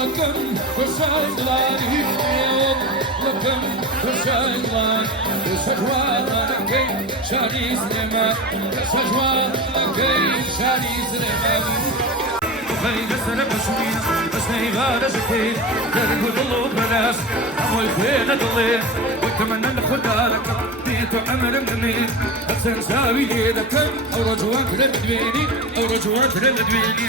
Looking for sunlight, looking for sunlight. Sajwan again, Chinese cinema. Sajwan again, Chinese cinema. بين السلام سوينا بس نيفا رزقين دارك وضلوط بلاس أموي فين أضلين واتمنى نخدها لك بيت عمر منين بس نساوي يدك أو رجوات لمدويني أو رجوات لمدويني